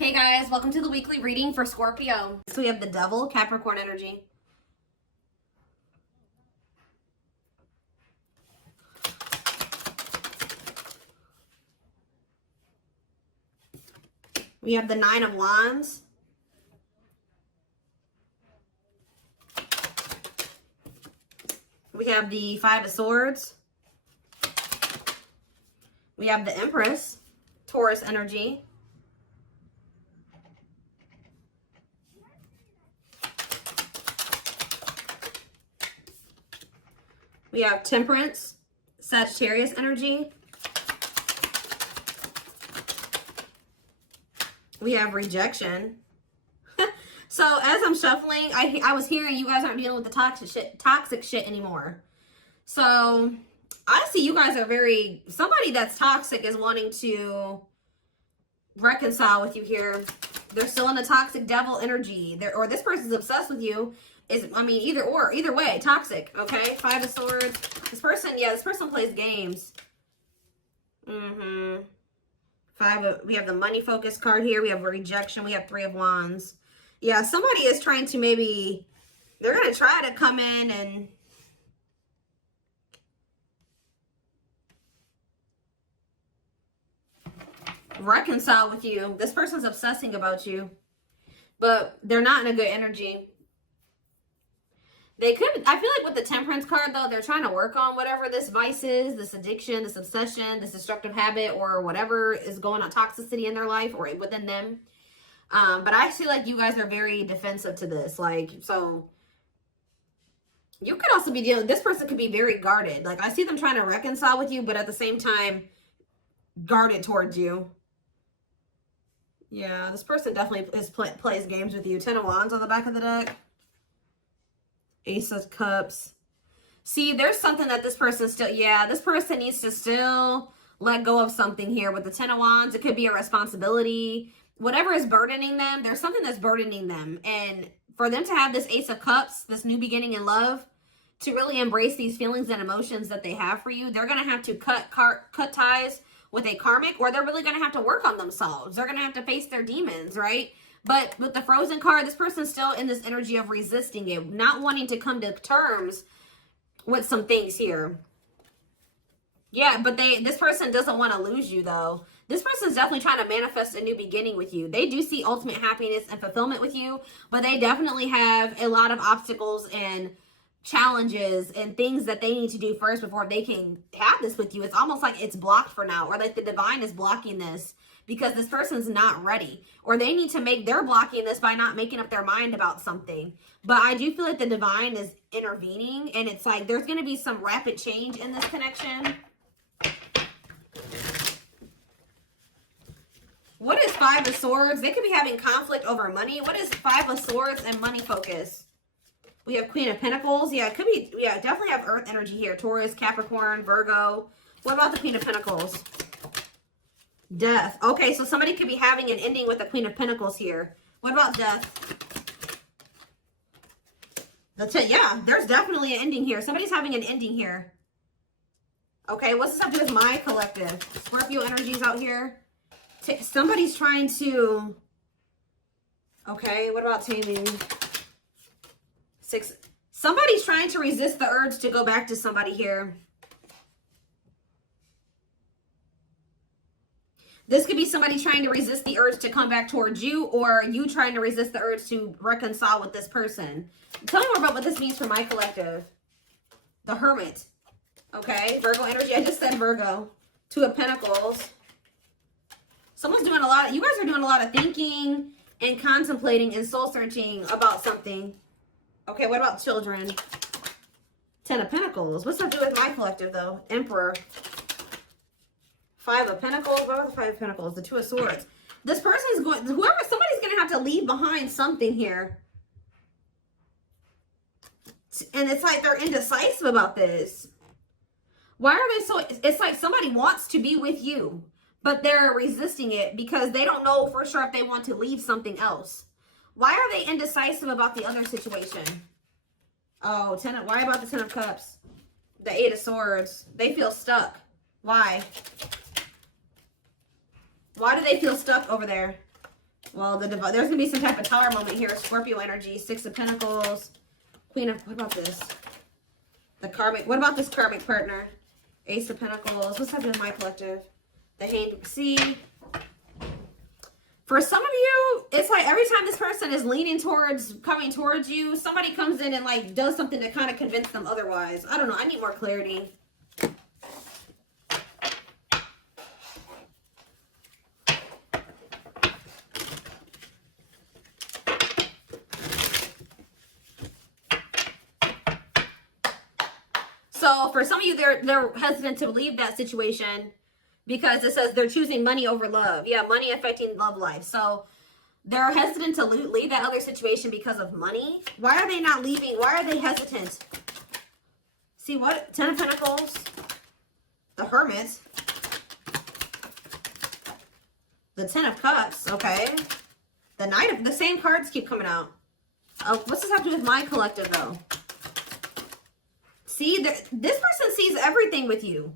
Hey guys, welcome to the weekly reading for Scorpio. So we have the Devil, Capricorn energy. We have the Nine of Wands. We have the Five of Swords. We have the Empress, Taurus energy. We have Temperance, Sagittarius energy. We have Rejection. So as I'm shuffling, I was hearing you guys aren't dealing with the toxic shit anymore. So I see you guys are somebody that's toxic is wanting to reconcile with you here. They're still in the toxic devil energy. Or this person's obsessed with you. Either way, toxic, okay? Five of Swords. This person plays games. We have the money focus card here. We have Rejection. We have Three of Wands. Yeah, somebody is trying to they're going to try to come in and reconcile with you. This person's obsessing about you, but they're not in a good energy. They could, I feel like with the Temperance card though, they're trying to work on whatever this vice is, this addiction, this obsession, this destructive habit, or whatever is going on, toxicity in their life or within them. But I feel like you guys are very defensive to this. So you could also be this person could be very guarded. Like I see them trying to reconcile with you, but at the same time, guarded towards you. Yeah, this person definitely plays games with you. Ten of Wands on the back of the deck. Ace of Cups. See, there's something that this person this person needs to still let go of something here with the Ten of Wands. It could be a responsibility. Whatever is burdening them, there's something that's burdening them. And for them to have this Ace of Cups, this new beginning in love, to really embrace these feelings and emotions that they have for you, they're going to have to cut ties with a karmic, or they're really going to have to work on themselves. They're going to have to face their demons, right? But with the Frozen card, this person's still in this energy of resisting it, not wanting to come to terms with some things here. Yeah, but this person doesn't want to lose you, though. This person's definitely trying to manifest a new beginning with you. They do see ultimate happiness and fulfillment with you, but they definitely have a lot of obstacles and challenges and things that they need to do first before they can have this with you. It's almost like it's blocked for now, or like the divine is blocking this because this person's not ready, or they're blocking this by not making up their mind about something. But I do feel like the divine is intervening, and it's like there's going to be some rapid change in this connection. What is Five of Swords? They could be having conflict over money. What is Five of Swords and money focus? We have Queen of Pentacles. Yeah, it could be, definitely have Earth energy here. Taurus, Capricorn, Virgo. What about the Queen of Pentacles? Death. Okay, so somebody could be having an ending with the Queen of Pentacles here. What about death? Yeah, there's definitely an ending here. Somebody's having an ending here. Okay, what's this have to do with my collective? Scorpio energies out here. Somebody's trying to... Okay, what about taming? Somebody's trying to resist the urge to go back to somebody here. This could be somebody trying to resist the urge to come back towards you, or you trying to resist the urge to reconcile with this person. Tell me more about what this means for my collective. The Hermit. Okay, Virgo energy. I just said Virgo. Two of Pentacles. Someone's doing you guys are doing a lot of thinking and contemplating and soul searching about something. Okay, what about children? Ten of Pentacles. What's that do with my collective, though? Emperor. Five of Pentacles. What about the Five of Pentacles? The Two of Swords. This person's somebody's going to have to leave behind something here. And it's like they're indecisive about this. Why are they so... It's like somebody wants to be with you, but they're resisting it because they don't know for sure if they want to leave something else. Why are they indecisive about the other situation? Oh, why about the Ten of Cups? The Eight of Swords. They feel stuck. Why? Why do they feel stuck over there? Well, there's going to be some type of tower moment here. Scorpio energy, Six of Pentacles, Queen of, what about this? The karmic, what about this karmic partner? Ace of Pentacles. What's happening with my collective? The Hanged. See, for some of you, it's like every time this person is leaning towards, coming towards you, somebody comes in and like does something to kind of convince them otherwise. I don't know. I need more clarity. So for some of you, they're hesitant to leave that situation because it says they're choosing money over love. Yeah, money affecting love life. So they're hesitant to leave that other situation because of money. Why are they not leaving? Why are they hesitant? See what? Ten of Pentacles. The Hermit. The Ten of Cups. Okay. The Knight of... The same cards keep coming out. What's this have to do with my collective, though? See, this person sees everything with you.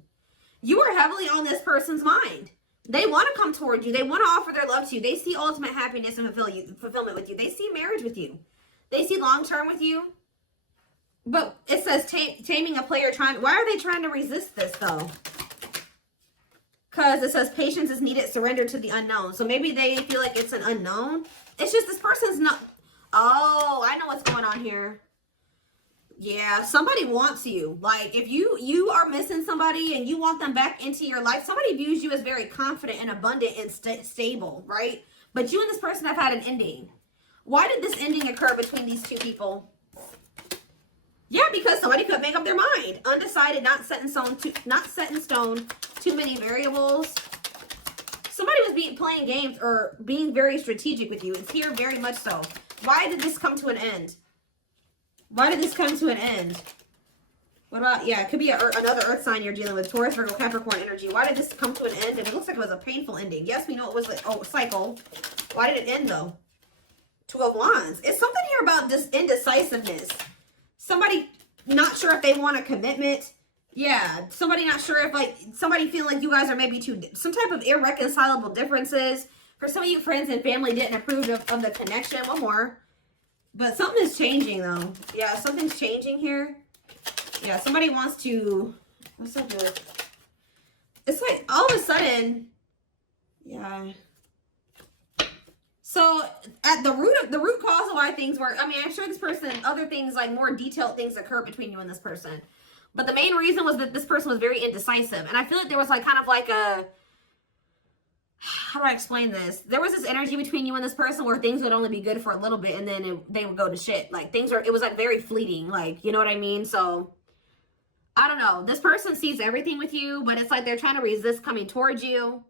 You are heavily on this person's mind. They want to come toward you. They want to offer their love to you. They see ultimate happiness and fulfillment with you. They see marriage with you. They see long-term with you. But it says taming a player trying... Why are they trying to resist this, though? Because it says patience is needed, surrender to the unknown. So maybe they feel like it's an unknown. It's just this person's not... Oh, I know what's going on here. Yeah, somebody wants you. Like, if you are missing somebody and you want them back into your life, somebody views you as very confident and abundant and stable, right? But you and this person have had an ending. Why did this ending occur between these two people? Yeah, because somebody could make up their mind. Undecided, not set in stone, too many variables. Somebody was playing games or being very strategic with you. It's here very much so. Why did this come to an end? Why did this come to an end? What about, yeah, it could be another earth sign you're dealing with. Taurus, Virgo, Capricorn energy. Why did this come to an end? And it looks like it was a painful ending. Yes, we know it was a cycle. Why did it end, though? Two of Wands. It's something here about this indecisiveness. Somebody not sure if they want a commitment. Yeah, somebody not sure if, like, somebody feeling like you guys are maybe some type of irreconcilable differences. For some of you, friends and family didn't approve of the connection. One more. But something is changing, though. Yeah, something's changing here. Yeah, somebody wants to... What's up with... It's like, all of a sudden... Yeah. So, at the root cause of why things work... I mean, I'm sure this person... Other things, like more detailed things occur between you and this person. But the main reason was that this person was very indecisive. And I feel like there was like kind of like a... How do I explain this? There was this energy between you and this person where things would only be good for a little bit and then they would go to shit. Like it was like very fleeting. Like, you know what I mean? So, I don't know. This person sees everything with you, but it's like they're trying to resist coming towards you.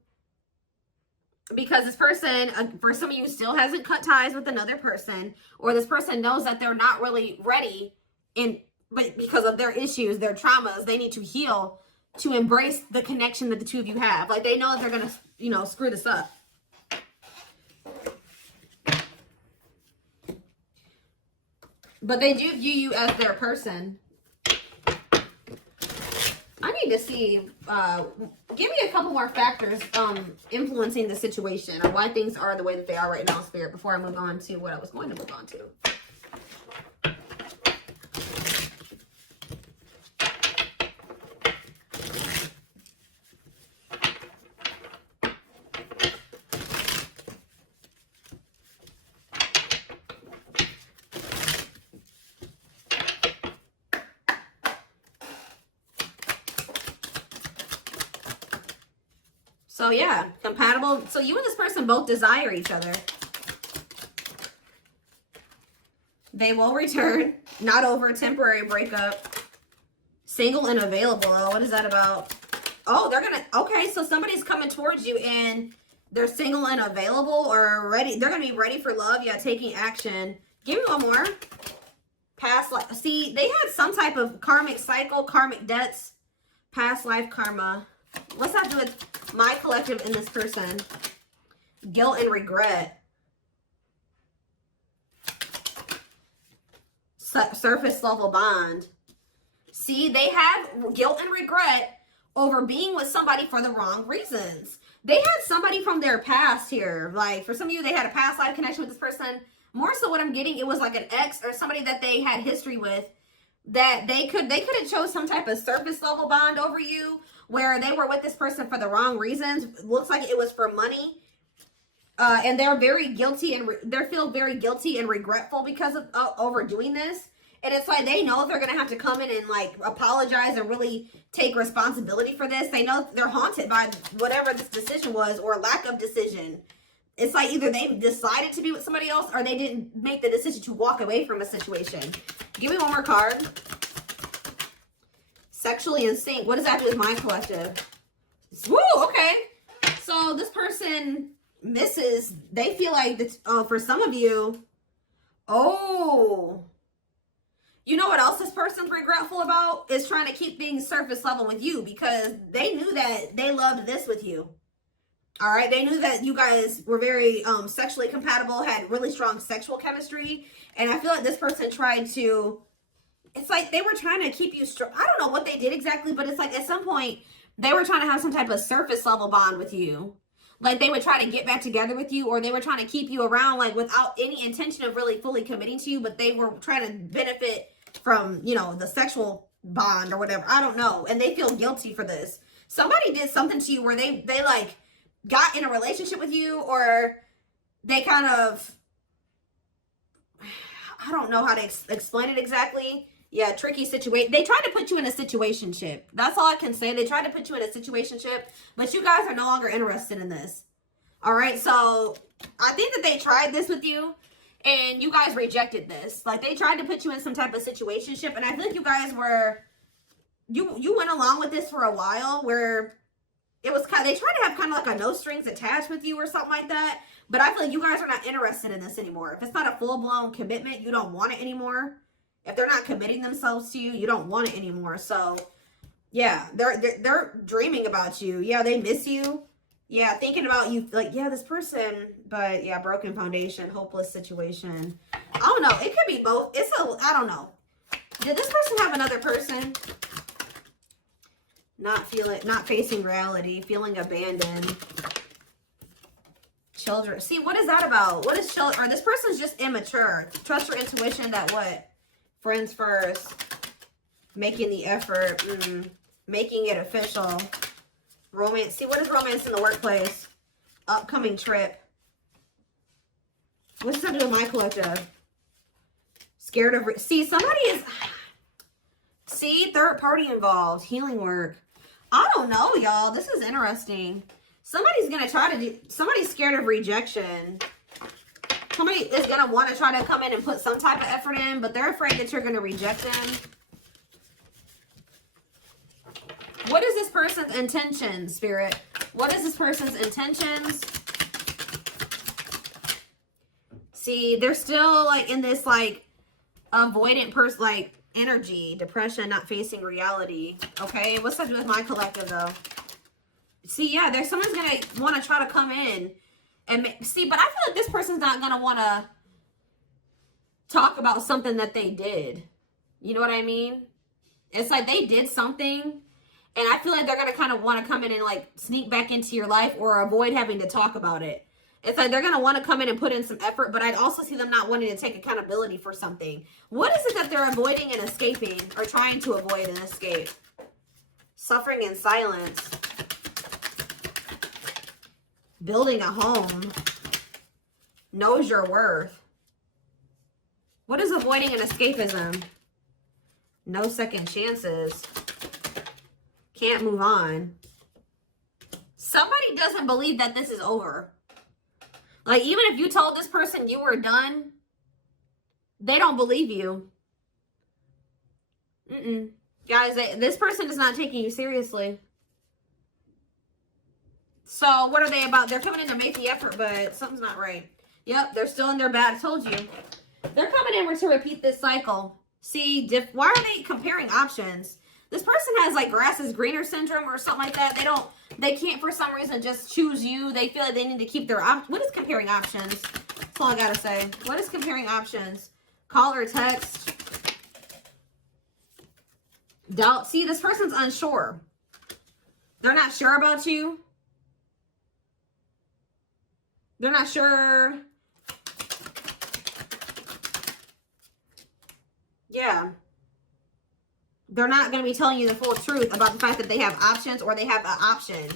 Because this person, for some of you, still hasn't cut ties with another person. Or this person knows that they're not really ready, but because of their issues, their traumas, they need to heal to embrace the connection that the two of you have. Like, they know that they're going to, you know, screw this up. But they do view you as their person. I need to see, give me a couple more factors influencing the situation or why things are the way that they are right now, Spirit, before I move on to what I was going to move on to. So yeah, compatible. So you and this person both desire each other. They will return. Not over a temporary breakup. Single and available. Oh, what is that about? Oh, they're gonna, okay, so somebody's coming towards you and they're single and available or ready. They're gonna be ready for love. Yeah, taking action. Give me one more. Past life. See, they had some type of karmic cycle, karmic debts, past life karma. What's that do with my collective and this person? Guilt and regret. Surface level bond. See, they have guilt and regret over being with somebody for the wrong reasons. They had somebody from their past here. Like, for some of you, they had a past life connection with this person. More so what I'm getting, it was like an ex or somebody that they had history with, that they could have chose some type of surface level bond over you, where they were with this person for the wrong reasons. Looks like it was for money. And they're very guilty, and they feel very guilty and regretful because of overdoing this. And it's like they know they're going to have to come in and like apologize and really take responsibility for this. They know they're haunted by whatever this decision was, or lack of decision. It's like either they decided to be with somebody else, or they didn't make the decision to walk away from a situation. Give me one more card. Sexually in sync. What does that do with my collective? Woo, okay. So this person misses, they feel like, for some of you, you know what else this person's regretful about? Is trying to keep things surface level with you, because they knew that they loved this with you. All right, they knew that you guys were very sexually compatible, had really strong sexual chemistry, and I feel like this person tried to, it's like they were trying to keep you strong. I don't know what they did exactly, but it's like at some point they were trying to have some type of surface level bond with you. Like they would try to get back together with you, or they were trying to keep you around like without any intention of really fully committing to you, but they were trying to benefit from, you know, the sexual bond or whatever. I don't know. And they feel guilty for this. Somebody did something to you where they like got in a relationship with you, or they kind of, I don't know how to explain it exactly. Yeah, tricky situation. They tried to put you in a situationship. That's all I can say. They tried to put you in a situationship, but you guys are no longer interested in this. All right, so I think that they tried this with you, and you guys rejected this. Like, they tried to put you in some type of situationship, and I feel like you guys were, you went along with this for a while, where it was kind of, they tried to have kind of like a no strings attached with you or something like that, but I feel like you guys are not interested in this anymore. If it's not a full-blown commitment, you don't want it anymore. If they're not committing themselves to you, you don't want it anymore. So, yeah, they're dreaming about you. Yeah, they miss you. Yeah, thinking about you. Like, yeah, this person. But, yeah, broken foundation, hopeless situation. I don't know. It could be both. I don't know. Did this person have another person? Not facing reality. Feeling abandoned. Children. See, what is that about? What is children? Or this person's just immature. Trust your intuition that what? Friends first, making the effort, making it official. Romance. See, what is romance in the workplace? Upcoming trip. What's that do with my collective? Scared of, see, somebody is, see, third party involved, healing work. I don't know, y'all. This is interesting. Somebody's going to try to do, somebody's scared of rejection. Somebody is going to want to try to come in and put some type of effort in, but they're afraid that you're going to reject them. What is this person's intention, Spirit? What is this person's intentions? See, they're still like in this like avoidant person, like energy, depression, not facing reality. Okay, what's that do with my collective though? See, yeah, there's someone's going to want to try to come in. And see, but I feel like this person's not going to want to talk about something that they did. You know what I mean? It's like they did something, and I feel like they're going to kind of want to come in and like sneak back into your life or avoid having to talk about it. It's like they're going to want to come in and put in some effort, but I'd also see them not wanting to take accountability for something. What is it that they're avoiding and escaping, or trying to avoid and escape? Suffering in silence. Building a home. Knows your worth. What is avoiding and escapism? No second chances. Can't move on. Somebody doesn't believe that this is over. Like, even if you told this person you were done, they don't believe you. Guys, this person is not taking you seriously. So what are they about? They're coming in to make the effort, but something's not right. Yep, they're still in their bad. I told you. They're coming in to repeat this cycle. See, why are they comparing options? This person has like grass is greener syndrome or something like that. They can't for some reason just choose you. They feel like they need to keep their options. What is comparing options? That's all I gotta say. What is comparing options? Call or text. Doubt. See, this person's unsure. They're not sure about you. They're not sure. Yeah. They're not going to be telling you the full truth about the fact that they have options or they have an option.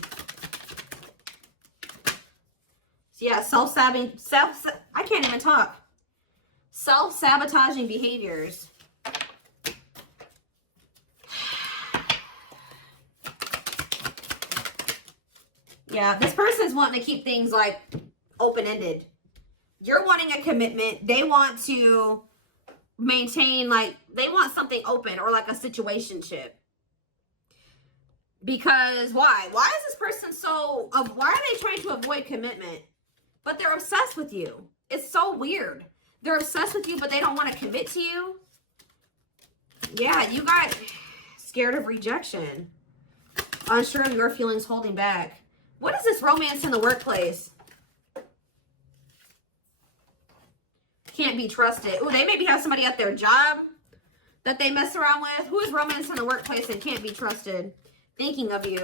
So yeah, I can't even talk. Self-sabotaging behaviors. Yeah, this person's wanting to keep things like open-ended. You're wanting a commitment. They want to maintain, like, they want something open or like a situationship. Because why? Why is this person so, why are they trying to avoid commitment? But they're obsessed with you. It's so weird. They're obsessed with you, but they don't want to commit to you. Yeah, you got scared of rejection. Unsure of your feelings, holding back. What is this romance in the workplace? Can't be trusted. Ooh, they maybe have somebody at their job that they mess around with. Who is romance in the workplace and can't be trusted? Thinking of you.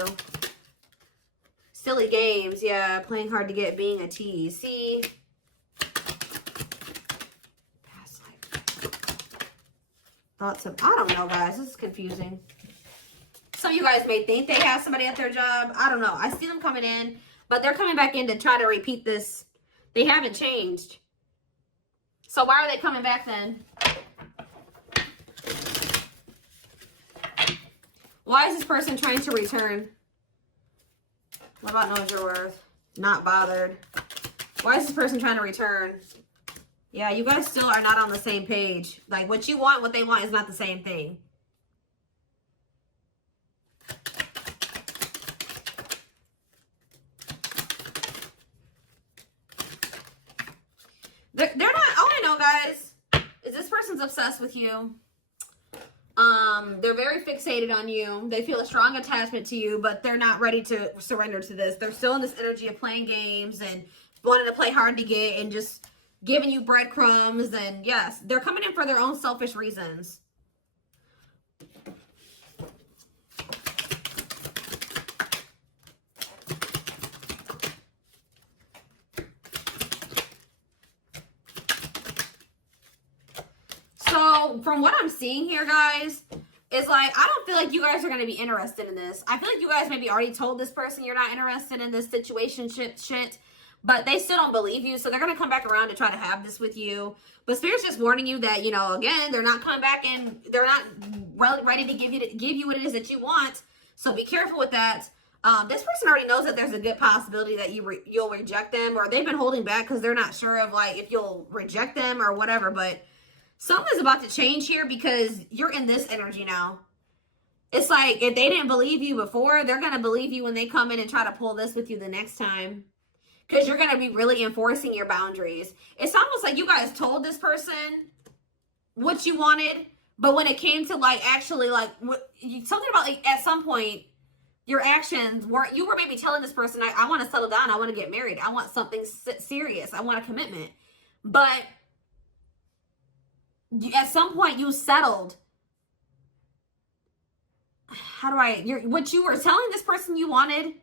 Silly games. Yeah, playing hard to get, being a tease. See? Past life. Thoughts of, I don't know, guys. This is confusing. Some of you guys may think they have somebody at their job. I don't know. I see them coming in, but they're coming back in to try to repeat this. They haven't changed. So why are they coming back then? Why is this person trying to return? What about knows your worth? Not bothered. Why is this person trying to return? Yeah, you guys still are not on the same page. Like, what you want, what they want is not the same thing. They're not, all I know, guys, is this person's obsessed with you. They're very fixated on you. They feel a strong attachment to you, but they're not ready to surrender to this. They're still in this energy of playing games and wanting to play hard to get and just giving you breadcrumbs. And yes, they're coming in for their own selfish reasons. So from what I'm seeing here, guys, is like, I don't feel like you guys are going to be interested in this. I feel like you guys maybe already told this person you're not interested in this situationship shit, but they still don't believe you. So they're going to come back around to try to have this with you. But Spirit's just warning you that, you know, again, they're not coming back and they're not ready to give you what it is that you want. So be careful with that. This person already knows that there's a good possibility that you'll reject them, or they've been holding back because they're not sure of like if you'll reject them or whatever. But something's about to change here because you're in this energy now. It's like if they didn't believe you before, they're going to believe you when they come in and try to pull this with you the next time. Because you're going to be really enforcing your boundaries. It's almost like you guys told this person what you wanted. But when it came to like actually like something about like at some point, your actions weren't, you were maybe telling this person, I want to settle down. I want to get married. I want something serious. I want a commitment. But at some point you settled. What you were telling this person you wanted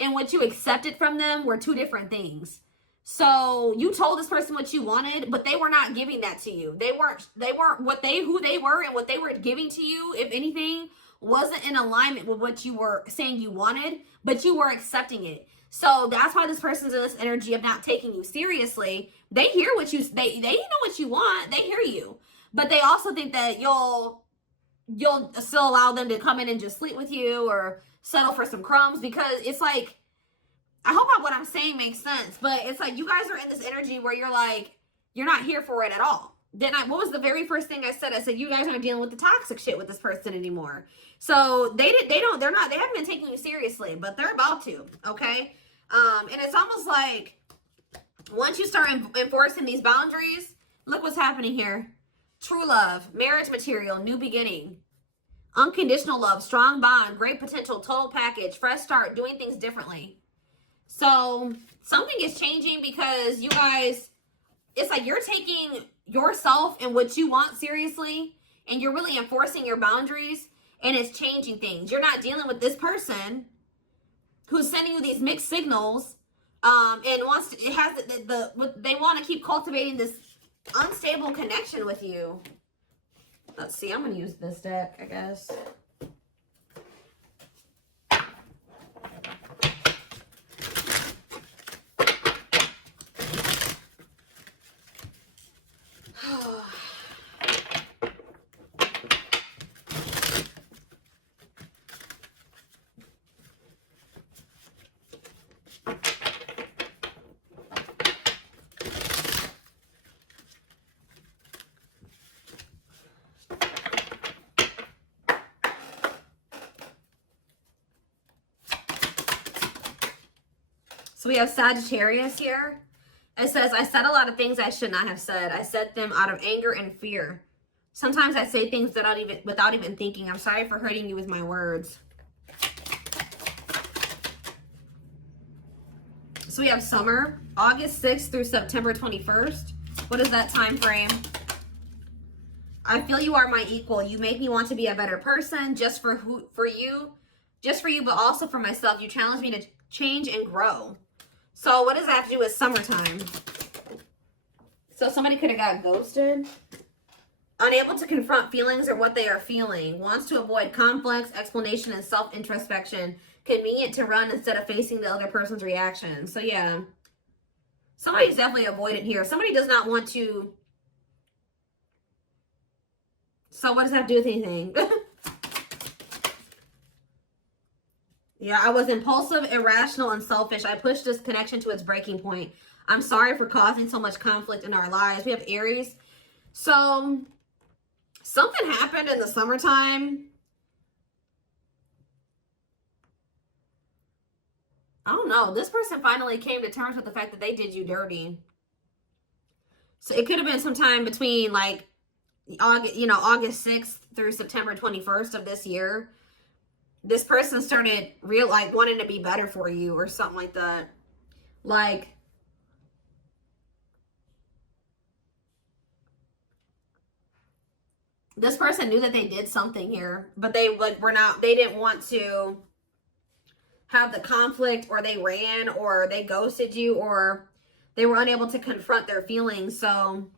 and what you accepted from them were two different things. So you told this person what you wanted, but they were not giving that to you. They weren't who they were, and what they were giving to you, if anything, wasn't in alignment with what you were saying you wanted, but you were accepting it. So that's why this person's in this energy of not taking you seriously. They hear what you, they know what you want. They hear you, but they also think that you'll still allow them to come in and just sleep with you or settle for some crumbs, because it's like, I hope what I'm saying makes sense, but it's like you guys are in this energy where you're like, you're not here for it at all. Then what was the very first thing I said? I said, you guys aren't dealing with the toxic shit with this person anymore. So they haven't been taking you seriously, but they're about to, okay? And it's almost like once you start enforcing these boundaries, look what's happening here. True love, marriage material, new beginning, unconditional love, strong bond, great potential, total package, fresh start, doing things differently. So something is changing because you guys, it's like you're taking yourself and what you want seriously, and you're really enforcing your boundaries, and it's changing things. You're not dealing with this person who's sending you these mixed signals And wants to, it has they want to keep cultivating this unstable connection with you. Let's see, I'm going to use this deck, I guess. So we have Sagittarius here. It says, I said a lot of things I should not have said. I said them out of anger and fear. Sometimes I say things without even thinking. I'm sorry for hurting you with my words. So we have summer, August 6th through September 21st. What is that time frame? I feel you are my equal. You make me want to be a better person just for you, but also for myself. You challenge me to change and grow. So what does that have to do with summertime? So somebody could have got ghosted. Unable to confront feelings or what they are feeling. Wants to avoid conflicts, explanation, and self-introspection. Convenient to run instead of facing the other person's reaction. So yeah. Somebody's definitely avoidant here. Somebody does not want to. So what does that have to do with anything? Yeah, I was impulsive, irrational, and selfish. I pushed this connection to its breaking point. I'm sorry for causing so much conflict in our lives. We have Aries. So, something happened in the summertime. I don't know. This person finally came to terms with the fact that they did you dirty. So, it could have been sometime between, like, August 6th through September 21st of this year. This person started wanting to be better for you or something like that. Like, this person knew that they did something here, but they didn't want to have the conflict, or they ran, or they ghosted you, or they were unable to confront their feelings. So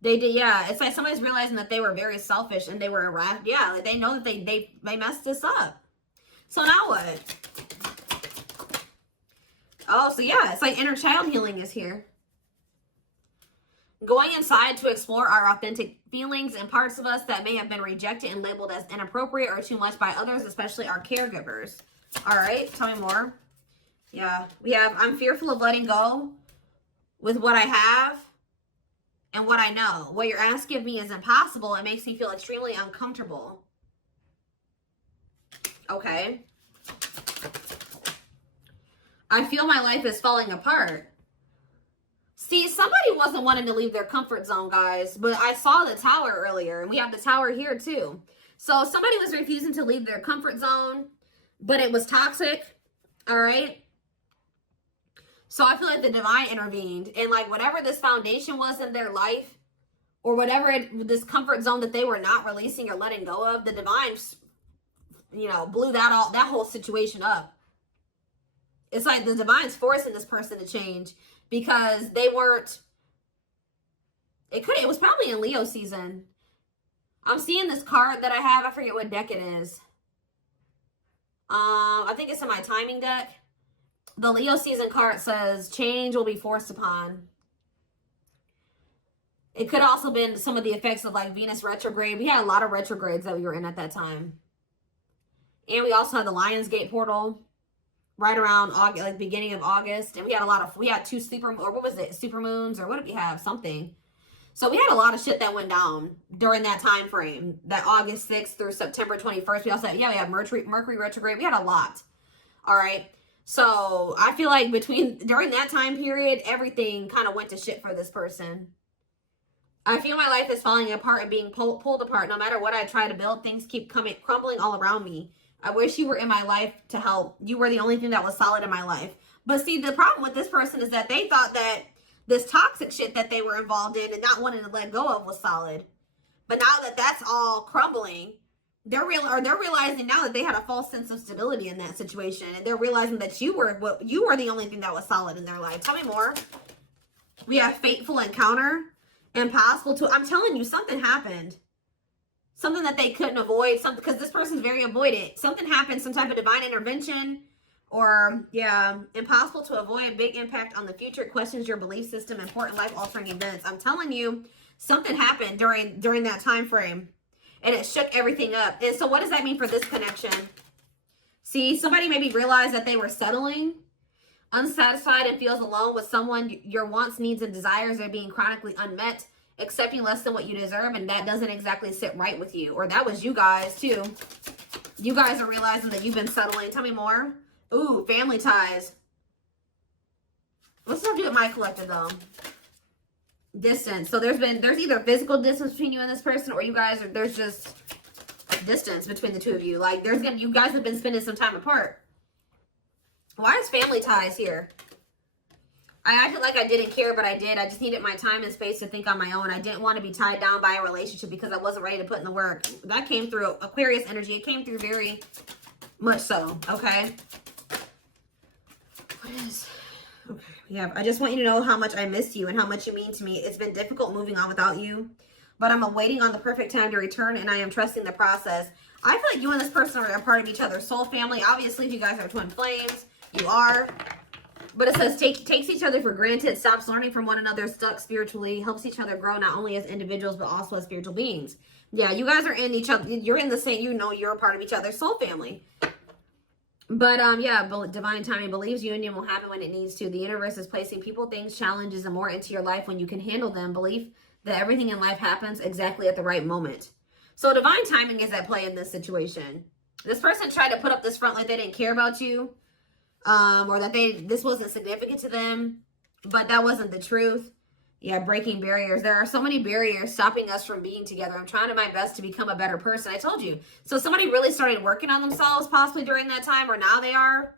they did, yeah. It's like somebody's realizing that they were very selfish and they were irrational. Yeah, like they know that they messed this up. So now what? Oh, so yeah, it's like inner child healing is here. Going inside to explore our authentic feelings and parts of us that may have been rejected and labeled as inappropriate or too much by others, especially our caregivers. All right, tell me more. Yeah, we have, I'm fearful of letting go with what I have and what I know. What you're asking of me is impossible. It makes me feel extremely uncomfortable. Okay. I feel my life is falling apart. See, somebody wasn't wanting to leave their comfort zone, guys. But I saw the tower earlier. And we have the tower here, too. So somebody was refusing to leave their comfort zone. But it was toxic. All right. So I feel like the divine intervened, and like whatever this foundation was in their life, or whatever this comfort zone that they were not releasing or letting go of, the divine, blew that whole situation up. It's like the divine's forcing this person to change because they weren't. It was probably in Leo season. I'm seeing this card that I have. I forget what deck it is. I think it's in my timing deck. The Leo season card says, change will be forced upon. It could also been some of the effects of like Venus retrograde. We had a lot of retrogrades that we were in at that time. And we also had the Lionsgate portal right around August, like beginning of August. And we had two super moons, or what did we have? Something. So we had a lot of shit that went down during that time frame, that August 6th through September 21st. We also had, we had Mercury retrograde. We had a lot. All right. So I feel like during that time period, everything kind of went to shit for this person. I feel my life is falling apart and being pulled apart. No matter what I try to build, things keep crumbling all around me. I wish you were in my life to help. You were the only thing that was solid in my life. But see, the problem with this person is that they thought that this toxic shit that they were involved in and not wanting to let go of was solid. But now that that's all crumbling, they're realizing now that they had a false sense of stability in that situation, and they're realizing that you were the only thing that was solid in their life. Tell me more. We have fateful encounter, impossible to. I'm telling you, something happened. Something that they couldn't avoid. Something, because this person's very avoidant. Something happened. Some type of divine intervention, or yeah, impossible to avoid. Big impact on the future. Questions your belief system. Important life altering events. I'm telling you, something happened during that time frame. And it shook everything up. And so what does that mean for this connection? See, somebody maybe realized that they were settling, unsatisfied, and feels alone with someone. Your wants, needs, and desires are being chronically unmet, accepting less than what you deserve, and that doesn't exactly sit right with you. Or that was you guys, too. You guys are realizing that you've been settling. Tell me more. Ooh, family ties. What's that do with my collective, though? Distance. So there's either physical distance between you and this person, or you guys there's just distance between the two of you. Like you guys have been spending some time apart. Why is family ties here? I acted like I didn't care, but I did. I just needed my time and space to think on my own. I didn't want to be tied down by a relationship because I wasn't ready to put in the work. That came through Aquarius energy. It came through very much so. Okay. What is... Okay, yeah, I just want you to know how much I miss you and how much you mean to me. It's been difficult moving on without you, but I'm awaiting on the perfect time to return, and I am trusting the process. I feel like you and this person are a part of each other's soul family. Obviously, if you guys are twin flames, you are. But it says takes each other for granted, stops learning from one another, stuck spiritually, helps each other grow not only as individuals, but also as spiritual beings. Yeah, you guys are in each other. You're in the same, you're a part of each other's soul family. But, yeah, divine timing believes union will happen when it needs to. The universe is placing people, things, challenges, and more into your life when you can handle them. Belief that everything in life happens exactly at the right moment. So divine timing is at play in this situation. This person tried to put up this front like they didn't care about you, or that this wasn't significant to them, but that wasn't the truth. Yeah, breaking barriers. There are so many barriers stopping us from being together. I'm trying my best to become a better person. I told you. So somebody really started working on themselves possibly during that time, or now they are.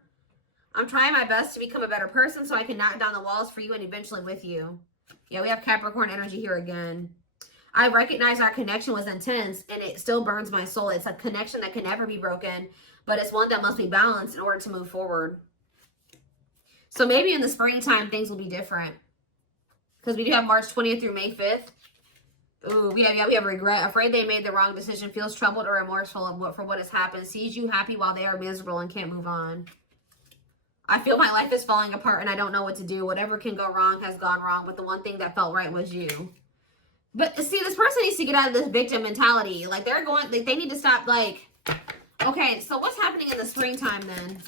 I'm trying my best to become a better person so I can knock down the walls for you and eventually with you. Yeah, we have Capricorn energy here again. I recognize our connection was intense and it still burns my soul. It's a connection that can never be broken, but it's one that must be balanced in order to move forward. So maybe in the springtime, things will be different. Because we do have March 20th through May 5th. Ooh, we have regret. Afraid they made the wrong decision. Feels troubled or remorseful for what has happened. Sees you happy while they are miserable and can't move on. I feel my life is falling apart and I don't know what to do. Whatever can go wrong has gone wrong. But the one thing that felt right was you. But see, this person needs to get out of this victim mentality. Like they need to stop like... Okay, so what's happening in the springtime then?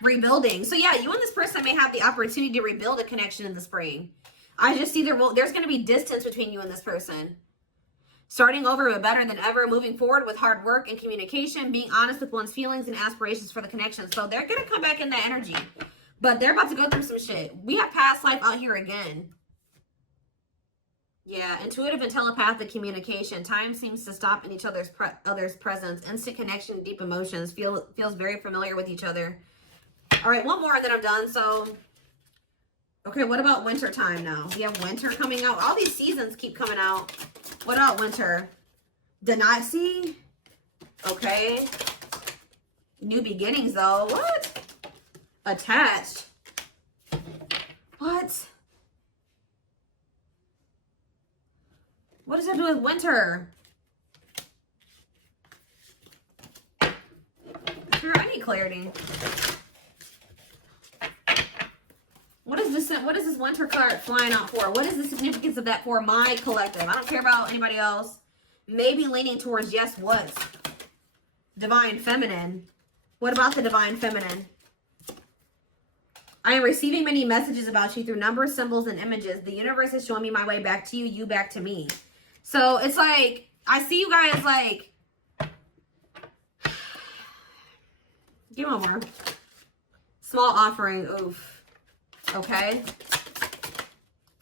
Rebuilding. So yeah, you and this person may have the opportunity to rebuild a connection in the spring. I just see there's going to be distance between you and this person. Starting over but better than ever, moving forward with hard work and communication, being honest with one's feelings and aspirations for the connection. So they're going to come back in that energy, but they're about to go through some shit. We have past life out here again. Yeah, intuitive and telepathic communication. Time seems to stop in each other's presence. Instant connection, deep emotions. Feels very familiar with each other. All right, one more and then I'm done. So, okay, what about winter time now? We have winter coming out. All these seasons keep coming out. What about winter? Deny, see? Okay. New beginnings, though. What? Attached. What? What does that do with winter? Sure, I need clarity. What is this winter card flying out for? What is the significance of that for my collective? I don't care about anybody else. Maybe leaning towards yes, what? Divine feminine. What about the divine feminine? I am receiving many messages about you through numbers, symbols, and images. The universe is showing me my way back to you, you back to me. So it's like, I see you guys like, give me one more. Small offering, oof. Okay.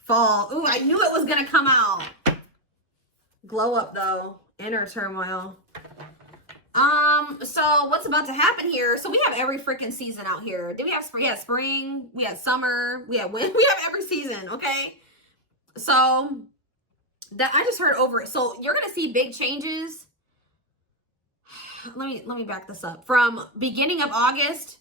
Fall. Ooh, I knew it was going to come out. Glow up, though. Inner turmoil. So what's about to happen here? So we have every freaking season out here. Did we have spring? We had spring. We had summer. We had winter. We have every season, okay? So that I just heard over it. So you're going to see big changes let me back this up. From beginning of August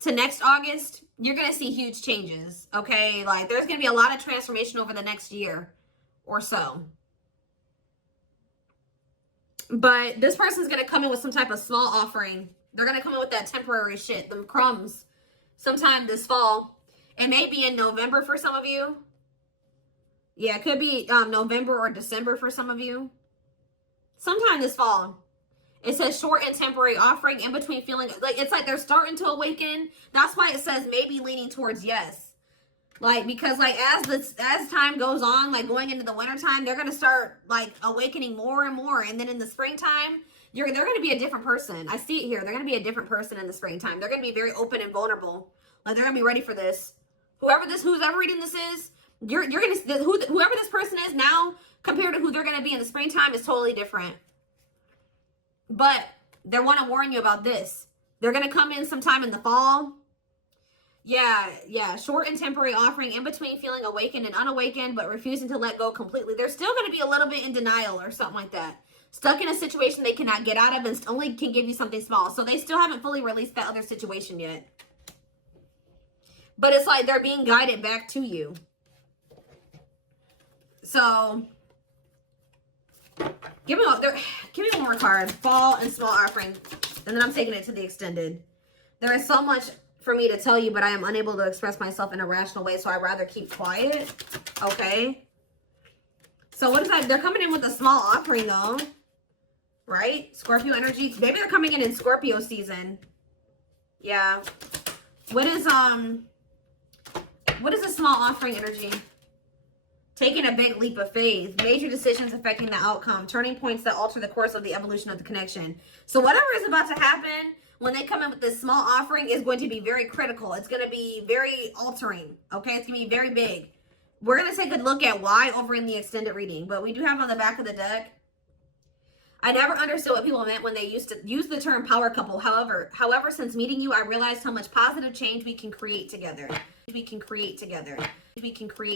to next August, you're going to see huge changes, okay? Like, there's going to be a lot of transformation over the next year or so. But this person's going to come in with some type of small offering. They're going to come in with that temporary shit, them crumbs, sometime this fall. It may be in November for some of you. Yeah, it could be November or December for some of you. Sometime this fall. It says short and temporary offering in between feeling like it's like they're starting to awaken. That's why it says maybe leaning towards yes. Like, because like as time goes on, like going into the winter time, they're gonna start like awakening more and more. And then in the springtime, they're gonna be a different person. I see it here. They're gonna be a different person in the springtime. They're gonna be very open and vulnerable. Like, they're gonna be ready for this. Who's ever reading this is, you're gonna whoever this person is now compared to who they're gonna be in the springtime is totally different. But they want to warn you about this. They're going to come in sometime in the fall. Yeah. Short and temporary offering in between feeling awakened and unawakened, but refusing to let go completely. They're still going to be a little bit in denial or something like that. Stuck in a situation they cannot get out of and only can give you something small. So they still haven't fully released that other situation yet. But it's like they're being guided back to you. So give me one more card. Fall and small offering. And then I'm taking it to the extended. There is so much for me to tell you, but I am unable to express myself in a rational way, so I'd rather keep quiet. Okay. So what is that? They're coming in with a small offering though. Right? Scorpio energy. Maybe they're coming in Scorpio season. Yeah. What is a small offering energy? Taking a big leap of faith, major decisions affecting the outcome, turning points that alter the course of the evolution of the connection. So whatever is about to happen when they come in with this small offering is going to be very critical. It's going to be very altering, okay? It's going to be very big. We're going to take a look at why over in the extended reading, but we do have on the back of the deck, I never understood what people meant when they used to use the term power couple. However, since meeting you, I realized how much positive change we can create together. We can create